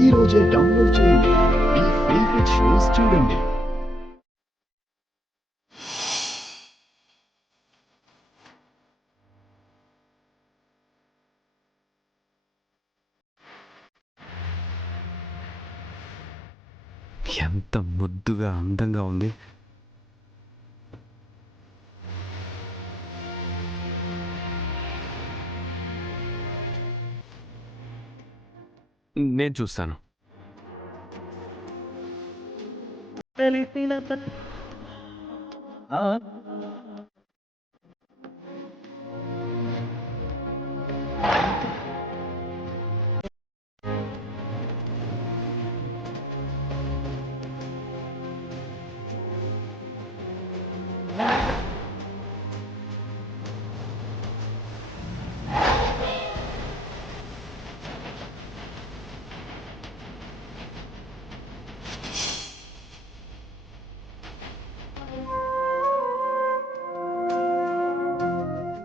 ఈ రోజే డౌన్లోడ్ చేయండి. మీ ఫేవరెట్ షోస్ చూడండి. ఎంత ముద్దుగా అందంగా ఉంది. నేను చూస్తాను.